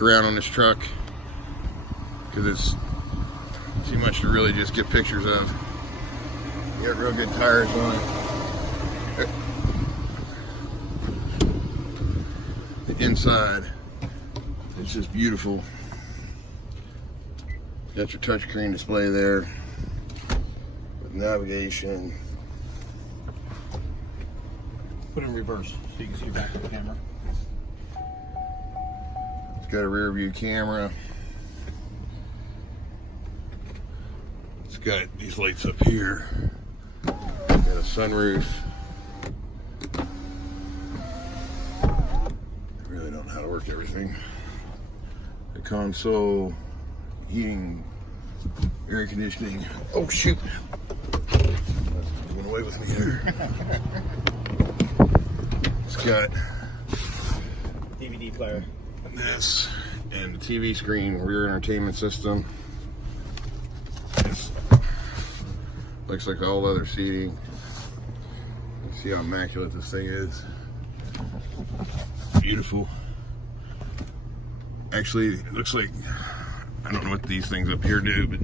around on this truck because it's too much to really just get pictures of. You got real good tires on it. The inside, it's just beautiful. Got your touchscreen display there with navigation. Put it in reverse so you can see your back of the camera. It's got a rear view camera. It's got these lights up here. Got a sunroof. I really don't know how to work everything. The console, heating, air conditioning. Oh shoot! Went away with me here. It's got DVD player. this and the TV screen, rear entertainment system. This looks like all leather seating. You see how immaculate this thing is. Beautiful. Actually, it looks like, I don't know what these things up here do, but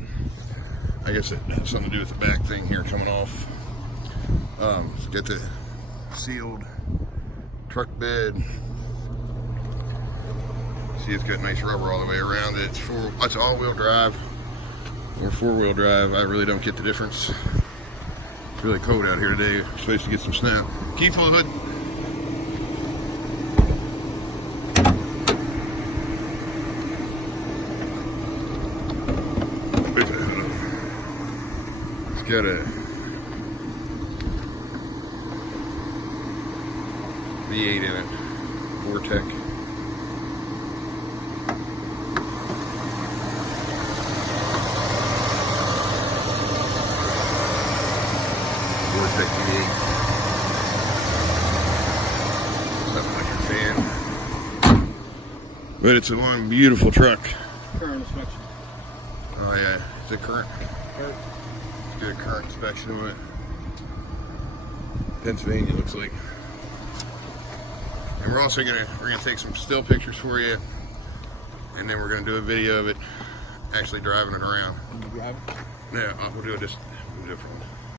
I guess it has something to do with the back thing here coming off. It's got the sealed truck bed. See, it's got nice rubber all the way around it. It's all-wheel drive or four-wheel drive. I really don't get the difference. It's really cold out here today. I'm supposed to get some snow. Key full of hood. It's got a V8 in it, Vortec. Vortec V8. Nothing like your fan. But it's a one beautiful truck. Current inspection. Oh yeah, is it current? Let's do a current inspection of it. Pennsylvania looks like. And we're also gonna take some still pictures for you, and then we're gonna do a video of it actually driving it around. Can you drive it? Yeah, we'll do a different one.